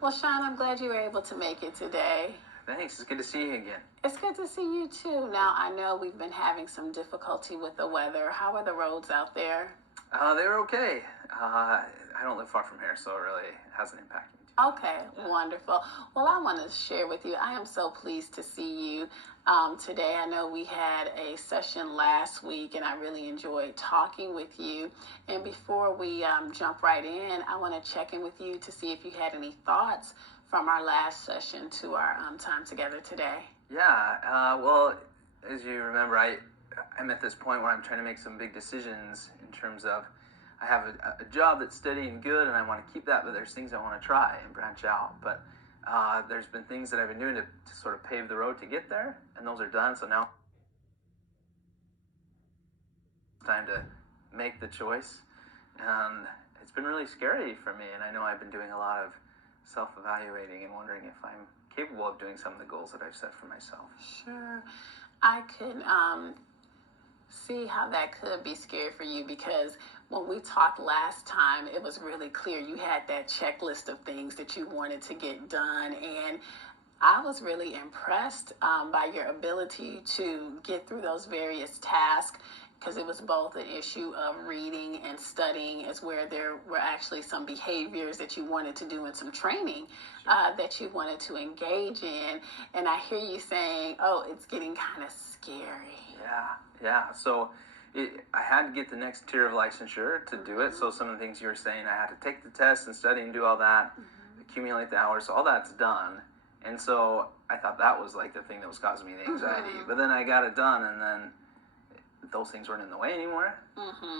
Well, Sean, I'm glad you were able to make it today. Thanks. It's good to see you again. It's good to see you too. Now, I know we've been having some difficulty with the weather. How are the roads out there? They're okay. I don't live far from here, so it really hasn't impacted me too much. Okay, Yeah. wonderful. Well, I want to share with you. I am so pleased to see you today. I know we had a session last week, and I really enjoyed talking with you. And before we jump right in, I want to check in with you to see if you had any thoughts from our last session to our time together today. Yeah. Well, as you remember, I'm at this point where I'm trying to make some big decisions in terms of I have a job that's steady and good, and I want to keep that, but there's things I want to try and branch out. But there's been things that I've been doing to sort of pave the road to get there, and those are done. So now it's time to make the choice. And it's been really scary for me, and I know I've been doing a lot of self-evaluating and wondering if I'm capable of doing some of the goals that I've set for myself. Sure. I could see how that could be scary for you because when we talked last time, it was really clear you had that checklist of things that you wanted to get done. And I was really impressed by your ability to get through those various tasks because it was both an issue of reading and studying as where there were actually some behaviors that you wanted to do and some training that you wanted to engage in. And I hear you saying, oh, it's getting kind of scary. Yeah. So I had to get the next tier of licensure to do it. So some of the things you were saying, I had to take the test and study and do all that, accumulate the hours. So all that's done. And so I thought that was like the thing that was causing me the anxiety. But then I got it done, and then those things weren't in the way anymore,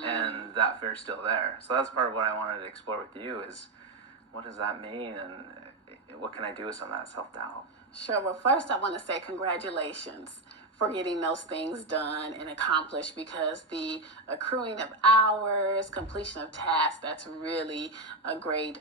and that fear's still there. So that's part of what I wanted to explore with you is what does that mean, and what can I do with some of that self-doubt? Sure. Well, first I want to say congratulations for getting those things done and accomplished because the accruing of hours, completion of tasks, that's really a great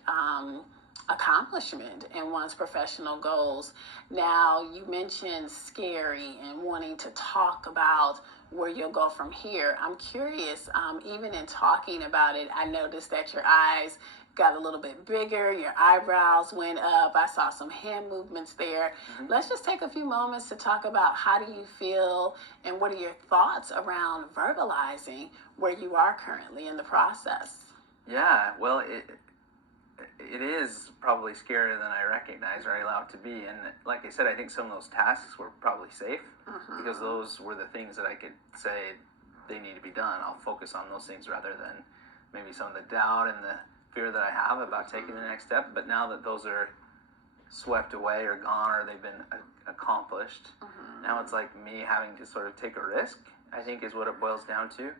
accomplishment in one's professional goals. Now, you mentioned scary and wanting to talk about where you'll go from here. I'm curious, even in talking about it, I noticed that your eyes got a little bit bigger, your eyebrows went up, I saw some hand movements there. Let's just take a few moments to talk about how do you feel and what are your thoughts around verbalizing where you are currently in the process. Yeah, well, it is probably scarier than I recognize or I allow it to be. And like I said, I think some of those tasks were probably safe because those were the things that I could say they need to be done. I'll focus on those things rather than maybe some of the doubt and the fear that I have about taking the next step. But now that those are swept away or gone or they've been accomplished, now it's like me having to sort of take a risk, I think is what it boils down to.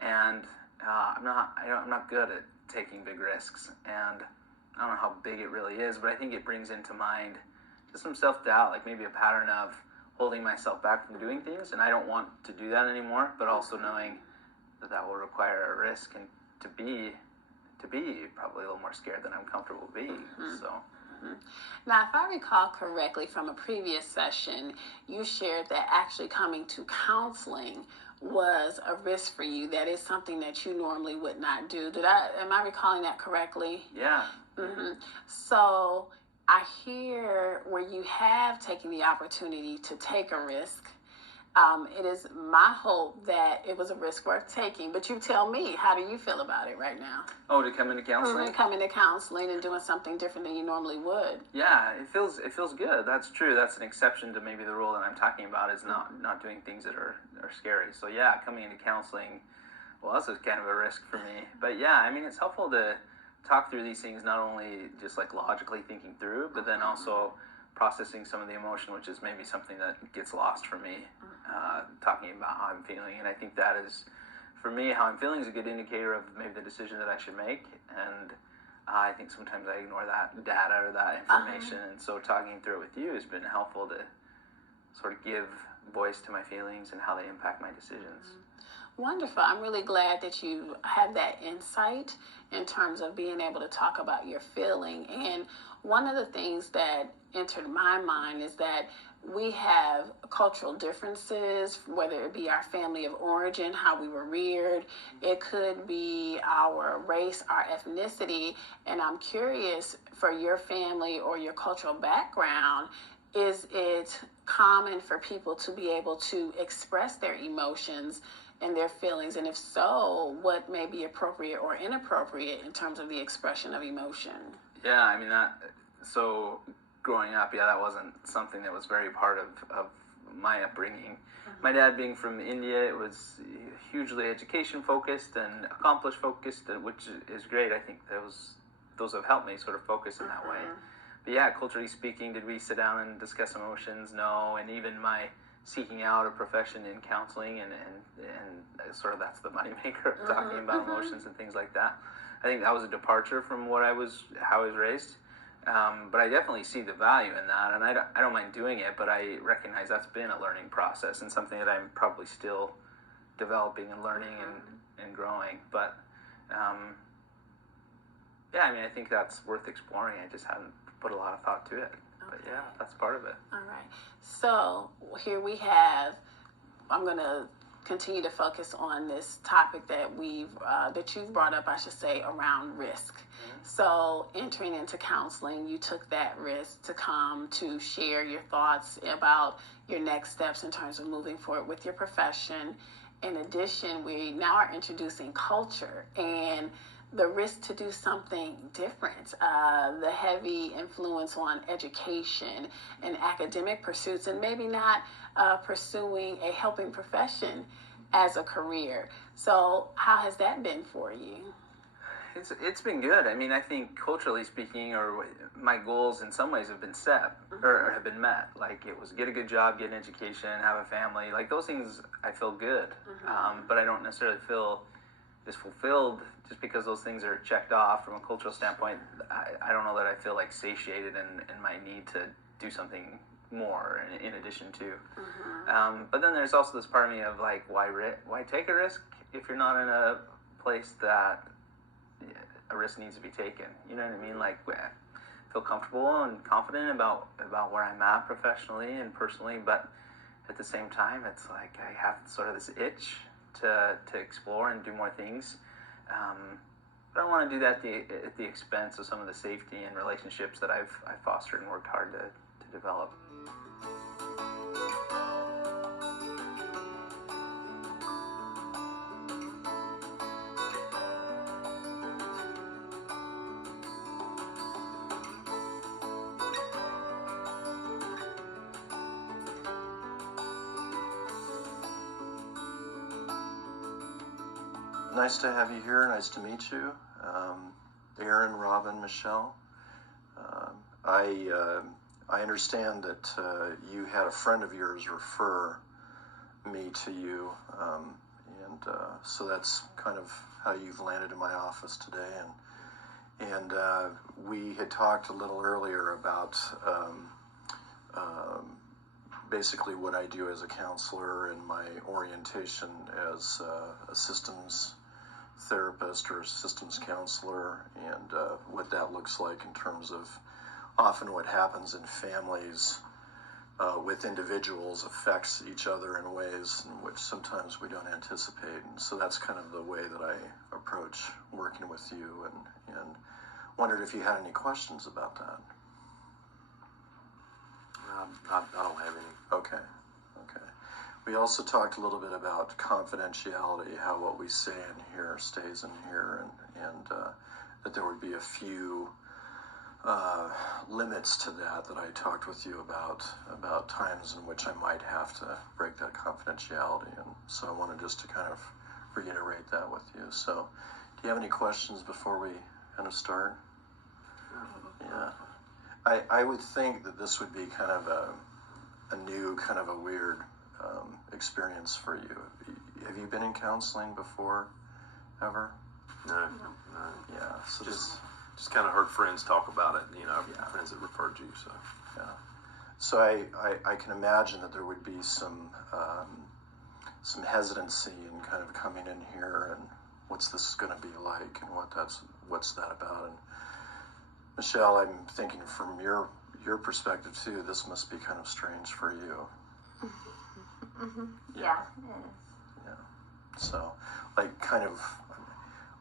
And I'm not good at taking big risks, and I don't know how big it really is, but I think it brings into mind just some self-doubt, like maybe a pattern of holding myself back from doing things, and I don't want to do that anymore, but also knowing that will require a risk and to be probably a little more scared than I'm comfortable being. So. Now, if I recall correctly from a previous session, you shared that actually coming to counseling was a risk for you. That is something that you normally would not do. Am I recalling that correctly? Yeah. So I hear where you have taken the opportunity to take a risk. It is my hope that it was a risk worth taking. But you tell me, how do you feel about it right now? Oh, to come into counseling? Coming to counseling and doing something different than you normally would. Yeah, it feels good. That's true. That's an exception to maybe the rule that I'm talking about is not doing things that are scary. So yeah, coming into counseling, well, that's kind of a risk for me. But yeah, I mean, it's helpful to talk through these things, not only just like logically thinking through, but then also processing some of the emotion, which is maybe something that gets lost for me, talking about how I'm feeling. And I think that is, for me, how I'm feeling is a good indicator of maybe the decision that I should make. And I think sometimes I ignore that data or that information. And so talking through it with you has been helpful to sort of give voice to my feelings and how they impact my decisions. Wonderful. I'm really glad that you have that insight in terms of being able to talk about your feeling. And one of the things that entered my mind is that we have cultural differences, whether it be our family of origin, how we were reared, it could be our race, our ethnicity, and I'm curious, for your family or your cultural background, is it common for people to be able to express their emotions and their feelings? And if so, what may be appropriate or inappropriate in terms of the expression of emotion? Yeah, I mean, so growing up, that wasn't something that was very part of my upbringing. Mm-hmm. My dad being from India, it was hugely education focused and accomplished focused, which is great. I think those have helped me sort of focus in that way. But yeah, culturally speaking, did we sit down and discuss emotions? No. And even my seeking out a profession in counseling and sort of that's the moneymaker of talking about emotions and things like that. I think that was a departure from how I was raised. But I definitely see the value in that, and I don't mind doing it, but I recognize that's been a learning process and something that I'm probably still developing and learning and growing. But yeah, I mean, I think that's worth exploring. I just hadn't put a lot of thought to it. But yeah, that's part of it. All right. So here we have, I'm going to continue to focus on this topic that you've brought up, I should say, around risk. Mm-hmm. So entering into counseling, you took that risk to come to share your thoughts about your next steps in terms of moving forward with your profession. In addition, we now are introducing culture and the risk to do something different, the heavy influence on education and academic pursuits, and maybe not pursuing a helping profession as a career. So how has that been for you? It's been good. I mean, I think culturally speaking, or my goals in some ways have been set or have been met. Like it was get a good job, get an education, have a family. Like those things I feel good, but I don't necessarily feel is fulfilled just because those things are checked off from a cultural standpoint. I don't know that I feel like satiated in my need to do something more in addition to. But then there's also this part of me of like, why take a risk if you're not in a place that a risk needs to be taken? You know what I mean? Like, I feel comfortable and confident about where I'm at professionally and personally, but at the same time, it's like I have sort of this itch to explore and do more things. But I don't want to do that at the expense of some of the safety and relationships that I've fostered and worked hard to develop. Nice to have you here. Nice to meet you. Aaron, Robin, Michelle. I understand that you had a friend of yours refer me to you, and so that's kind of how you've landed in my office today. And we had talked a little earlier about basically what I do as a counselor and my orientation as a systems therapist or a systems counselor, and what that looks like in terms of often what happens in families with individuals affects each other in ways in which sometimes we don't anticipate. And so that's kind of the way that I approach working with you, and wondered if you had any questions about that. I don't have any. Okay. We also talked a little bit about confidentiality, how what we say in here stays in here, and that there would be a few limits to that I talked with you about times in which I might have to break that confidentiality. And so I wanted just to kind of reiterate that with you. So do you have any questions before we kind of start? Yeah. I would think that this would be kind of a new, kind of a weird experience for you. Have you been in counseling before, ever? No. Yeah. So just kind of heard friends talk about it. Friends that referred you. So yeah. So I can imagine that there would be some hesitancy in kind of coming in here and what's this going to be like and what's that about. And Michelle, I'm thinking from your your perspective too, this must be kind of strange for you. Yeah, it is. Yeah. So, like, kind of,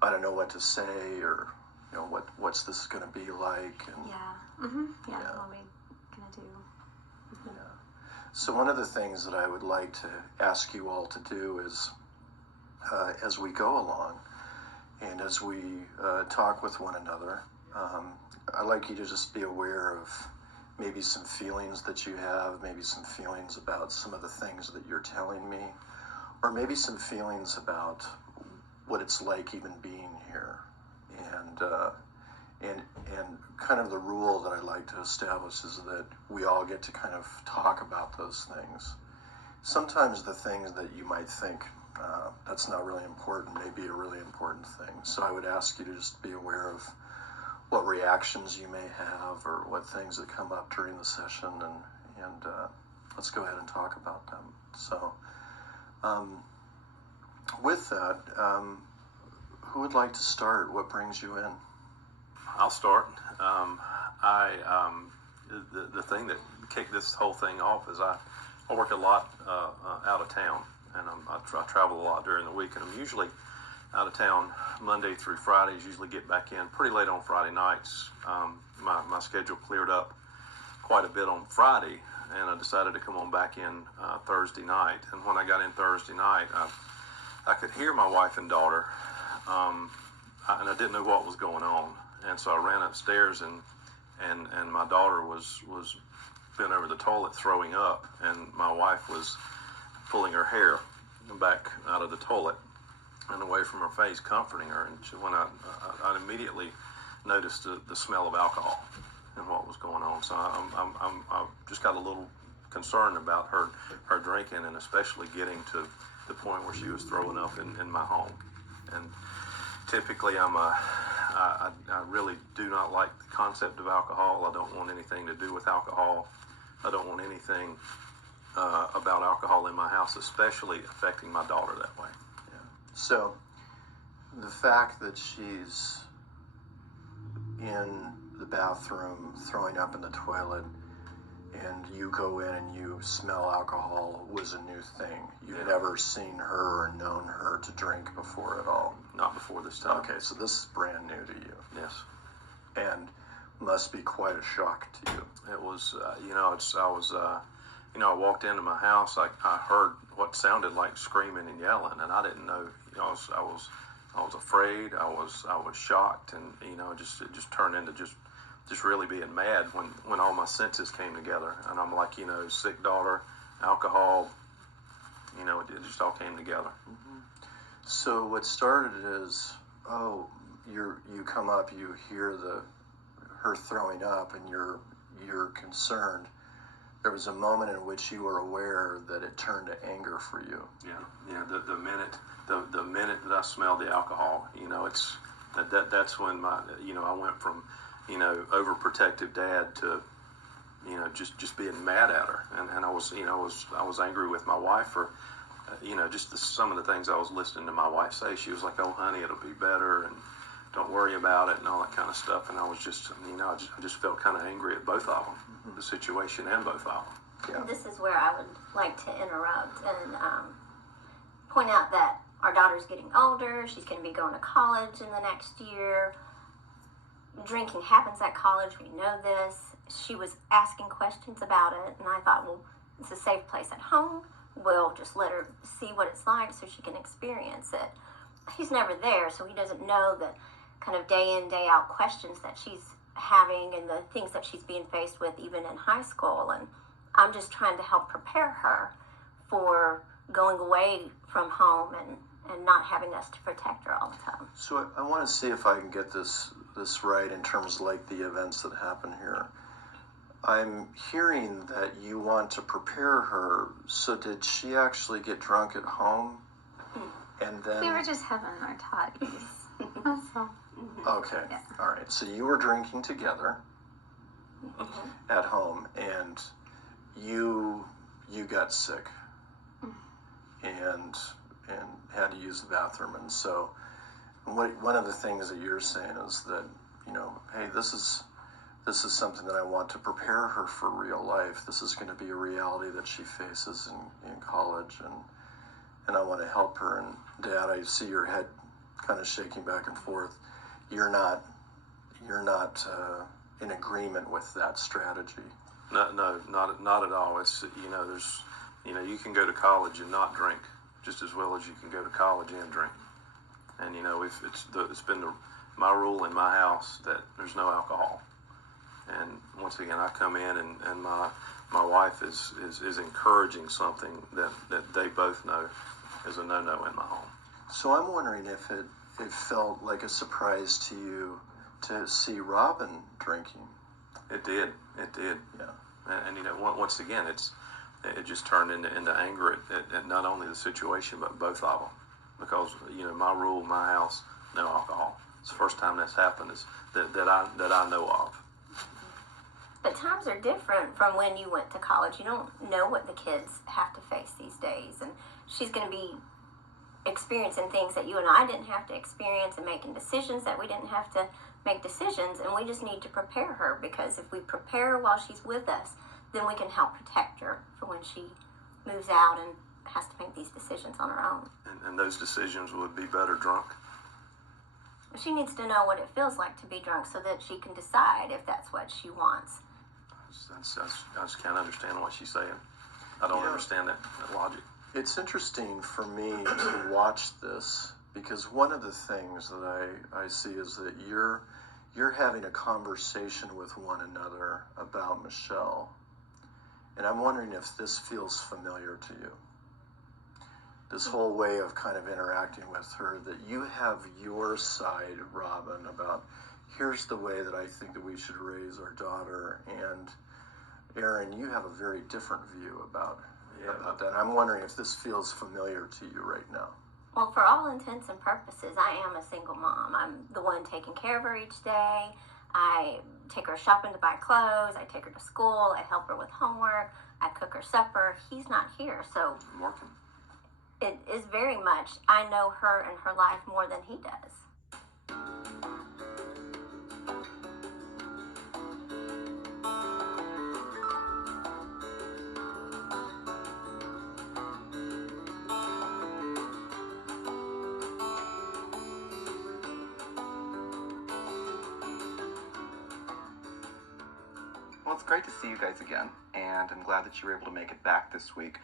I don't know what to say, or what's this going to be like, and Yeah. Yeah. What are we gonna do? yeah. So one of the things that I would like to ask you all to do is, as we go along, and as we talk with one another, I'd like you to just be aware of maybe some feelings that you have, maybe some feelings about some of the things that you're telling me, or maybe some feelings about what it's like even being here, and kind of the rule that I like to establish is that we all get to kind of talk about those things. Sometimes the things that you might think that's not really important may be a really important thing. So I would ask you to just be aware of what reactions you may have, or what things that come up during the session, and let's go ahead and talk about them. So with that, who would like to start? What brings you in? I'll start. The thing that kicked this whole thing off is I work a lot out of town, and I travel a lot during the week, and I'm usually out of town Monday through Fridays. Usually get back in pretty late on Friday nights. My schedule cleared up quite a bit on Friday, and I decided to come on back in Thursday night. And when I got in Thursday night, I could hear my wife and daughter, and I didn't know what was going on. And so I ran upstairs, and my daughter was bent over the toilet throwing up, and my wife was pulling her hair back out of the toilet and away from her face, comforting her. And when I immediately noticed the smell of alcohol and what was going on. So I just got a little concerned about her drinking, and especially getting to the point where she was throwing up in my home. And typically I really do not like the concept of alcohol. I don't want anything to do with alcohol. I don't want anything about alcohol in my house, especially affecting my daughter that way. Yeah. So the fact that she's in the bathroom throwing up in the toilet, and you go in and you smell alcohol, was a new thing. You've never seen her or known her to drink before at all. Not before this time. Okay, so this is brand new to you. Yes. And must be quite a shock to you. It was, I walked into my house. I heard what sounded like screaming and yelling, and I didn't know. I was afraid. I was shocked, and it just turned into just really being mad when all my senses came together. And I'm like, sick daughter, alcohol. It just all came together. Mm-hmm. So what started is, you come up, you hear her throwing up, and you're concerned. There was a moment in which you were aware that it turned to anger for you. Yeah. The minute that I smelled the alcohol, it's that's when I went from overprotective dad to just being mad at her, and I was angry with my wife for some of the things I was listening to my wife say. She was like, "Oh, honey, it'll be better, and don't worry about it," and all that kind of stuff. And I was just I just felt kind of angry at both of them, the situation and both of them. Yeah. This is where I would like to interrupt and point out that our daughter's getting older. She's going to be going to college in the next year. Drinking happens at college. We know this. She was asking questions about it, and I thought, well, it's a safe place at home. We'll just let her see what it's like so she can experience it. He's never there, so he doesn't know the kind of day in, day out questions that she's having and the things that she's being faced with even in high school. And I'm just trying to help prepare her for going away from home and not having us to protect her all the time. So I want to see if I can get this right in terms of like the events that happen here. I'm hearing that you want to prepare her. So did she actually get drunk at home? And then We were just having our toddies. That's all. okay, Yeah. all right. So you were drinking together at home, and you got sick and had to use the bathroom. And so one of the things that you're saying is that hey, this is this is something that I want to prepare her for real life. This is going to be a reality that she faces in college, and I want to help her. And Dad, I see your head kind of shaking back and forth. You're not in agreement with that strategy. No, not at all. It's, you can go to college and not drink just as well as you can go to college and drink. And it's been my rule in my house that there's no alcohol. And once again, I come in and my wife is encouraging something that they both know is a no-no in my home. So I'm wondering if it felt like a surprise to you to see Robin drinking. It did. Yeah. And once again, it just turned into anger at not only the situation but both of them, because my rule, my house, no alcohol. It's the first time that's happened that I know of. But times are different from when you went to college. You don't know what the kids have to face these days, and she's going to be experiencing things that you and I didn't have to experience, and making decisions that we didn't have to make decisions, and we just need to prepare her, because if we prepare her while she's with us, then we can help protect her for when she moves out and has to make these decisions on her own. And those decisions would be better drunk. She needs to know what it feels like to be drunk so that she can decide if that's what she wants. I just can't understand what she's saying. I don't understand that logic. It's interesting for me to watch this, because one of the things that I see is that you're having a conversation with one another about Michelle. And I'm wondering if this feels familiar to you. This whole way of kind of interacting with her, that you have your side, Robin, about here's the way that I think that we should raise our daughter, and Aaron, you have a very different view about that. I'm wondering if this feels familiar to you right now. Well, for all intents and purposes, I am a single mom. I'm the one taking care of her each day. I take her shopping to buy clothes. I take her to school. I help her with homework. I cook her supper. He's not here, so I'm working. it is very much, I know her and her life more than he does. Well, it's great to see you guys again, and I'm glad that you were able to make it back this week.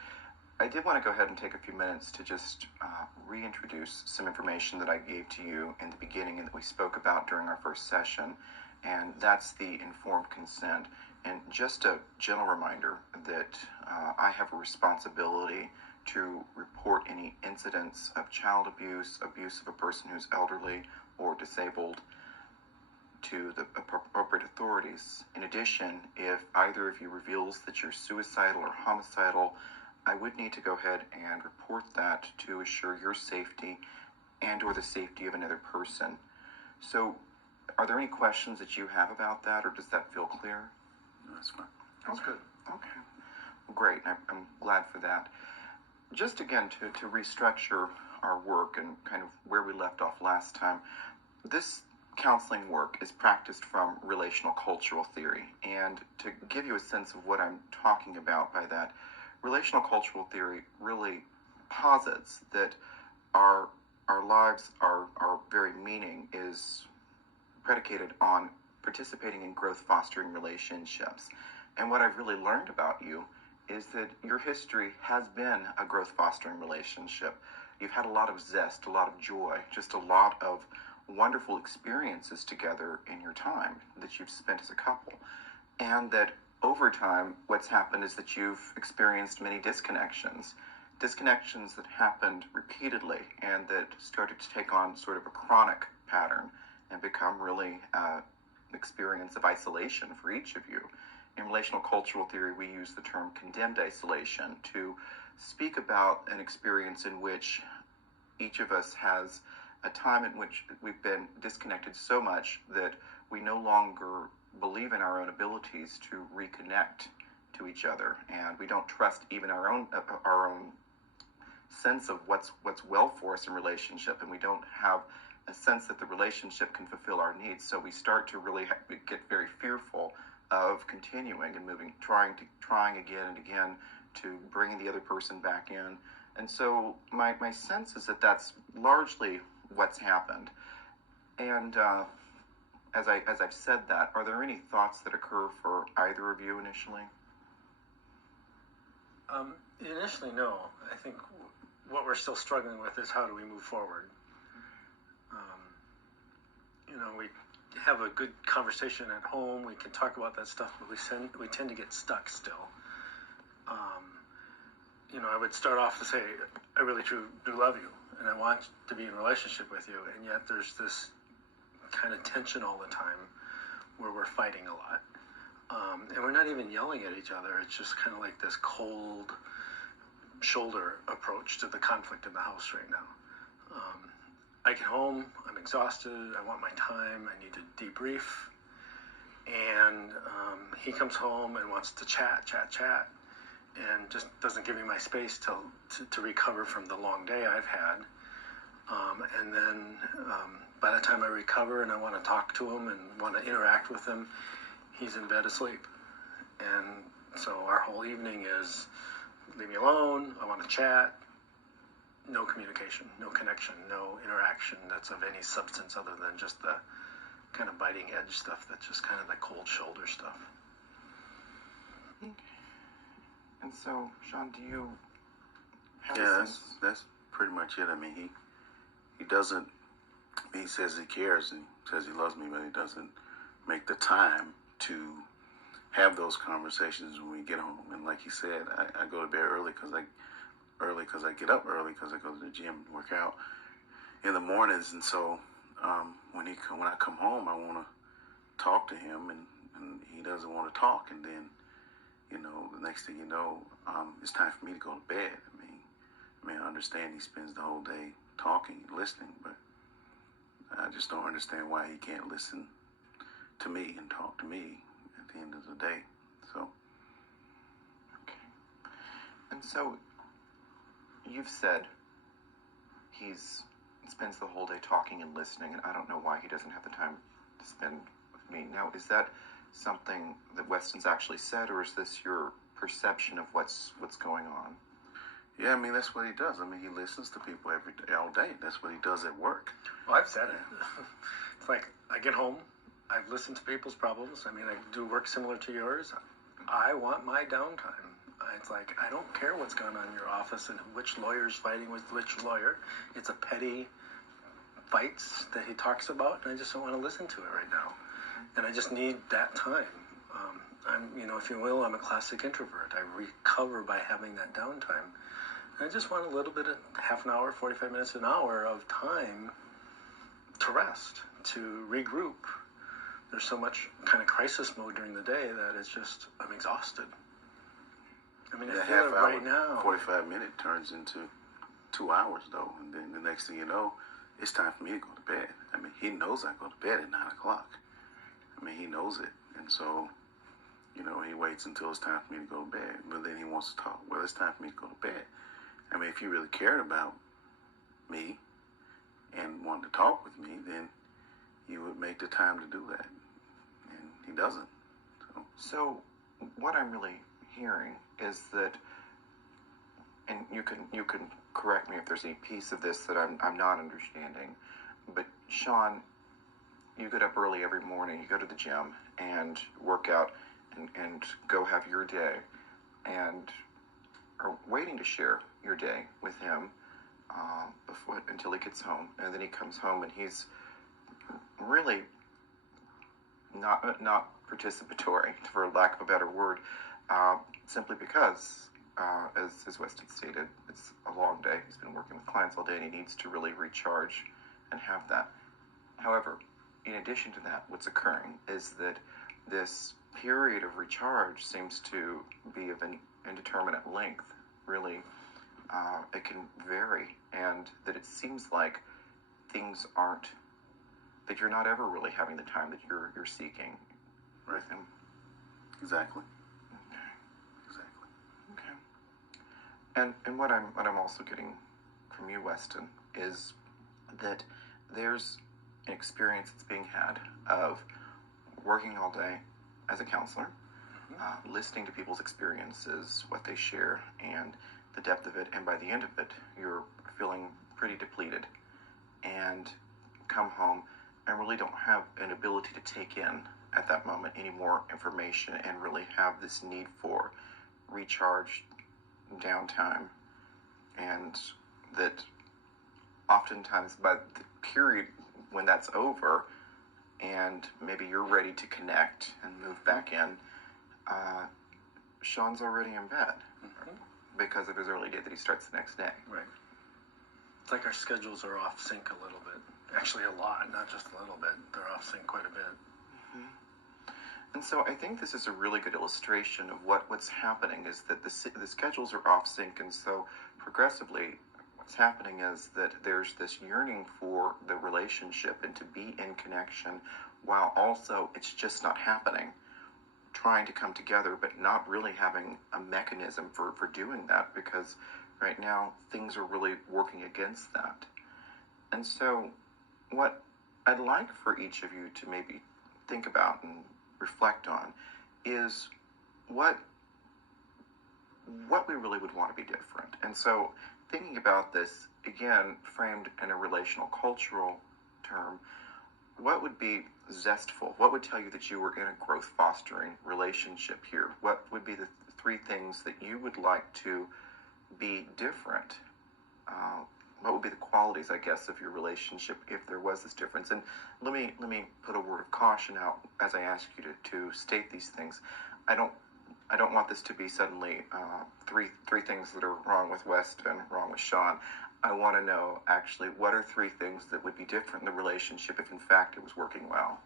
I did want to go ahead and take a few minutes to just reintroduce some information that I gave to you in the beginning and that we spoke about during our first session, and that's the informed consent. And just a gentle reminder that I have a responsibility to report any incidents of child abuse, abuse of a person who's elderly or disabled, to the appropriate authorities. In addition, if either of you reveals that you're suicidal or homicidal, I would need to go ahead and report that to assure your safety and or the safety of another person. So, are there any questions that you have about that, or does that feel clear? No, that's fine. That's good. Okay. Well, great. I'm glad for that. Just again, to restructure our work and kind of where we left off last time, this counseling work is practiced from relational cultural theory. And to give you a sense of what I'm talking about by that, relational cultural theory really posits that our lives, our very meaning is predicated on participating in growth fostering relationships. And what I've really learned about you is that your history has been a growth fostering relationship. You've had a lot of zest, a lot of joy, just a lot of wonderful experiences together in your time that you've spent as a couple. And that over time, what's happened is that you've experienced many disconnections that happened repeatedly and that started to take on sort of a chronic pattern and become really an experience of isolation for each of you. In relational cultural theory, we use the term condemned isolation to speak about an experience in which each of us has a time in which we've been disconnected so much that we no longer believe in our own abilities to reconnect to each other, and we don't trust even our own sense of what's well for us in relationship, and we don't have a sense that the relationship can fulfill our needs. So we start to really get very fearful of continuing and moving, trying again and again to bring the other person back in. And so my sense is that that's largely what's happened. And as I've said that, are there any thoughts that occur for either of you initially? Initially, no. I think what we're still struggling with is how do we move forward. We have a good conversation at home. We can talk about that stuff, but we tend to get stuck still. I would start off to say, I really do love you, and I want to be in a relationship with you, and yet there's this kind of tension all the time where we're fighting a lot. And we're not even yelling at each other. It's just kind of like this cold shoulder approach to the conflict in the house right now. I get home, I'm exhausted, I want my time, I need to debrief. And he comes home and wants to chat, and just doesn't give me my space to recover from the long day I've had. And then by the time I recover and I want to talk to him and want to interact with him, he's in bed asleep. And so our whole evening is leave me alone, I want to chat, no communication, no connection, no interaction that's of any substance other than just the kind of biting edge stuff that's just kind of the cold shoulder stuff. And so, Sean, do you have Yeah, a sense? that's pretty much it. I mean, he doesn't. He says he cares and says he loves me, but he doesn't make the time to have those conversations when we get home. And like he said, I go to bed early because I get up early because I go to the gym and work out in the mornings. And so when I come home, I want to talk to him, and he doesn't want to talk. And then the next thing you know, it's time for me to go to bed. I understand he spends the whole day talking, listening, but I just don't understand why he can't listen to me and talk to me at the end of the day. So. Okay. And so, you've said he spends the whole day talking and listening, and I don't know why he doesn't have the time to spend with me. Now, is that something that Weston's actually said, or is this your perception of what's going on? Yeah, that's what he does. He listens to people all day. That's what he does at work. Well, I've said it. It's like I get home, I've listened to people's problems. I do work similar to yours. I want my downtime. It's like, I don't care what's going on in your office and which lawyer's fighting with which lawyer. It's a petty fights that he talks about, and I just don't want to listen to it right now. And I just need that time. If you will, I'm a classic introvert. I recover by having that downtime. And I just want a little bit of half an hour, 45 minutes, an hour of time to rest, to regroup. There's so much kind of crisis mode during the day that it's just, I'm exhausted. I feel half it hour, right now. 45-minute turns into 2 hours, though. And then the next thing you know, it's time for me to go to bed. He knows I go to bed at 9 o'clock. He knows it. And so, he waits until it's time for me to go to bed. But then he wants to talk. Well, it's time for me to go to bed. If you really cared about me and wanted to talk with me, then you would make the time to do that. And he doesn't. So what I'm really hearing is that, and you can correct me if there's any piece of this that I'm not understanding, but Sean, you get up early every morning, you go to the gym and work out and go have your day, and are waiting to share your day with him until he gets home. And then he comes home and he's really not participatory, for lack of a better word, simply because, as Weston stated, it's a long day. He's been working with clients all day and he needs to really recharge and have that. However, in addition to that, what's occurring is that this period of recharge seems to be of an indeterminate length. Really, it can vary, and that it seems like things aren't, that you're not ever really having the time that you're seeking with him. Exactly. Okay. And what I'm also getting from you, Weston, is that there's an experience that's being had of working all day as a counselor, listening to people's experiences, what they share, and the depth of it, and by the end of it, you're feeling pretty depleted and come home and really don't have an ability to take in at that moment any more information and really have this need for recharge, downtime, and that oftentimes by the period when that's over and maybe you're ready to connect and move back in, Sean's already in bed because of his early day that he starts the next day. Right. It's like our schedules are off sync a little bit. Actually, a lot, not just a little bit. They're off sync quite a bit. And so I think this is a really good illustration of what's happening is that the schedules are off sync, and so progressively what's happening is that there's this yearning for the relationship and to be in connection while also it's just not happening. Trying to come together but not really having a mechanism for doing that because right now things are really working against that. And so what I'd like for each of you to maybe think about and reflect on is what we really would want to be different. And so thinking about this, again, framed in a relational cultural term, what would be zestful? What would tell you that you were in a growth fostering relationship here? What would be the three things that you would like to be different? What would be the qualities, I guess, of your relationship if there was this difference? And let me put a word of caution out as I ask you to state these things. I don't want this to be suddenly three things that are wrong with West and wrong with Sean. I want to know actually what are three things that would be different in the relationship if in fact it was working well.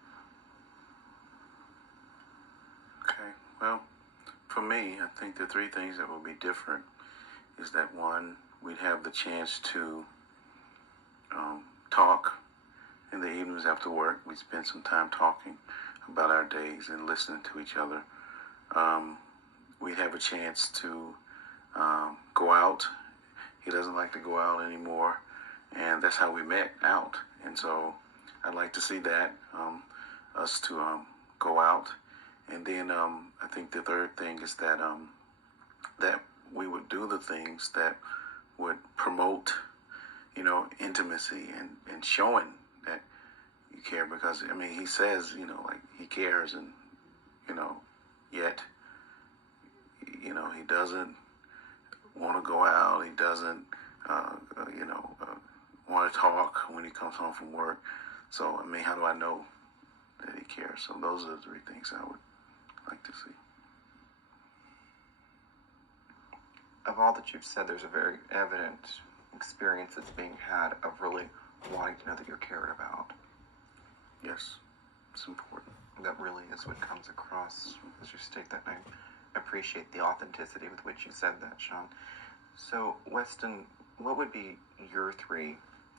Okay, well, for me, I think the three things that would be different is that one, we'd have the chance to talk in the evenings after work. We'd spend some time talking about our days and listening to each other. We'd have a chance to go out. He doesn't like to go out anymore, and that's how we met out. And so I'd like to see that, us to go out. And then I think the third thing is that that we would do the things that would promote, intimacy and showing that you care. Because, I mean, he says, like he cares and, yet, he doesn't want to go out. He doesn't, want to talk when he comes home from work. So, I mean, how do I know that he cares? So those are the three things I would like to see. Of all that you've said, there's a very evident experience that's being had of really wanting to know that you're cared about. Yes, it's important. That really is what comes across as you state that. And I appreciate the authenticity with which you said that, Sean. So, Weston, what would be your three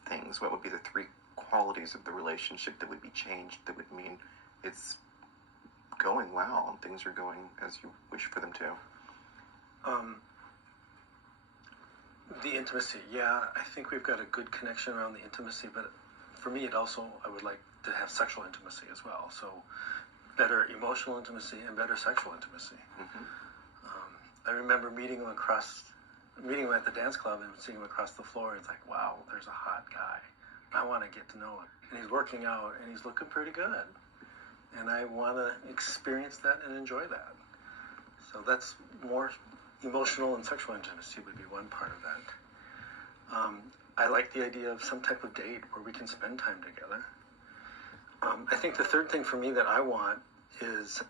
things? What would be the three qualities of the relationship that would be changed, that would mean it's going well and things are going as you wish for them to? The intimacy, yeah, I think we've got a good connection around the intimacy, but for me, I would like to have sexual intimacy as well. So better emotional intimacy and better sexual intimacy. I remember meeting him at the dance club and seeing him across the floor. And it's like, wow, there's a hot guy. I want to get to know him. And he's working out and he's looking pretty good. And I want to experience that and enjoy that. So that's more emotional and sexual intimacy would be one part of that. I like the idea of some type of date where we can spend time together. I think the third thing for me that I want is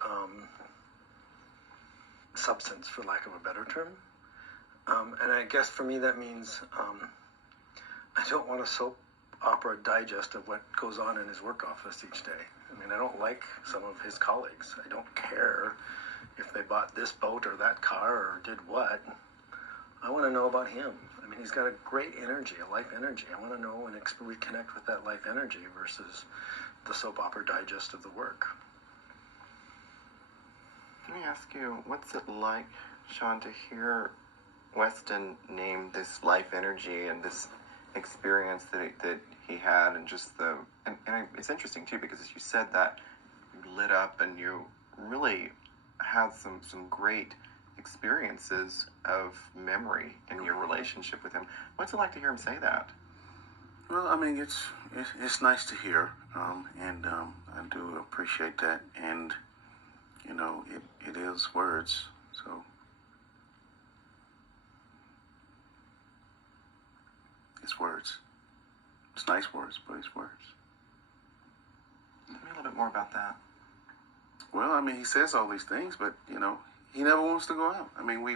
substance, for lack of a better term. And I guess for me that means I don't want a soap opera digest of what goes on in his work office each day. I mean, I don't like some of his colleagues. I don't care if they bought this boat or that car or did what. I want to know about him. I mean, he's got a great energy, a life energy. I want to know and reconnect with that life energy versus the soap opera digest of the work. Let me ask you, what's it like, Sean, to hear Weston name this life energy and this experience that he had, and just it's interesting too, because as you said that you lit up and you really had some great experiences of memory in your relationship with him. What's it like to hear him say that? Well, I mean, it's nice to hear, and I do appreciate that, and you know, it is words, so it's words. It's nice words, but it's words. Tell me a little bit more about that. Well, I mean, he says all these things, but you know, he never wants to go out. I mean, we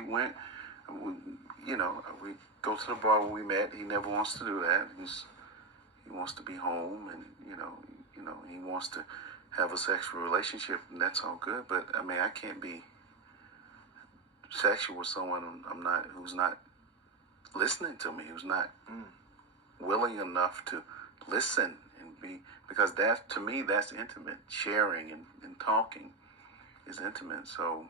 go to the bar where we met. He never wants to do that. He wants to be home, and you know, he wants to have a sexual relationship, and that's all good. But I mean, I can't be sexual with someone who's not listening to me, who's not willing enough to listen and be, because that, to me, that's intimate. Sharing and talking is intimate. So,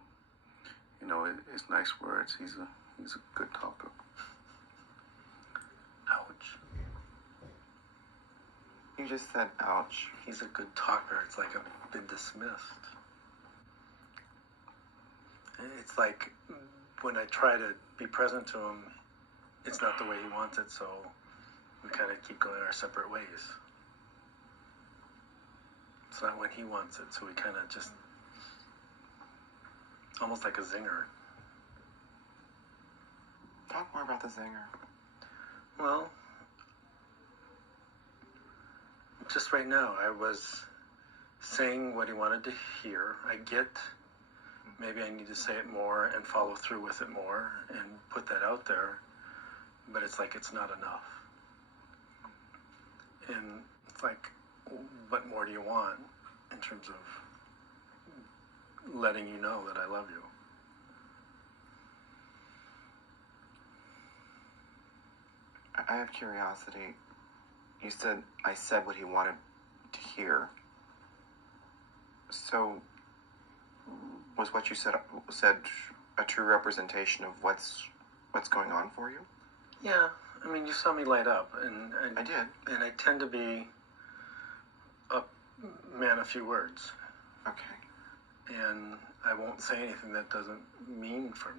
you know, it's nice words. He's a good talker. Ouch. You just said ouch. He's a good talker. It's like I've been dismissed. It's like when I try to be present to him, it's not the way he wants it, so we kind of keep going our separate ways. It's not when he wants it, so we kind of just, almost like a zinger. Talk more about the zinger. Well, just right now, I was saying what he wanted to hear. I get maybe I need to say it more and follow through with it more and put that out there, but it's like it's not enough. And it's like, what more do you want in terms of letting you know that I love you? I have curiosity. You said I said what he wanted to hear. So, was what you said a true representation of what's going on for you? Yeah, I mean, you saw me light up, and I did. And I tend to be a man of few words, Okay. and I won't say anything that doesn't mean for me.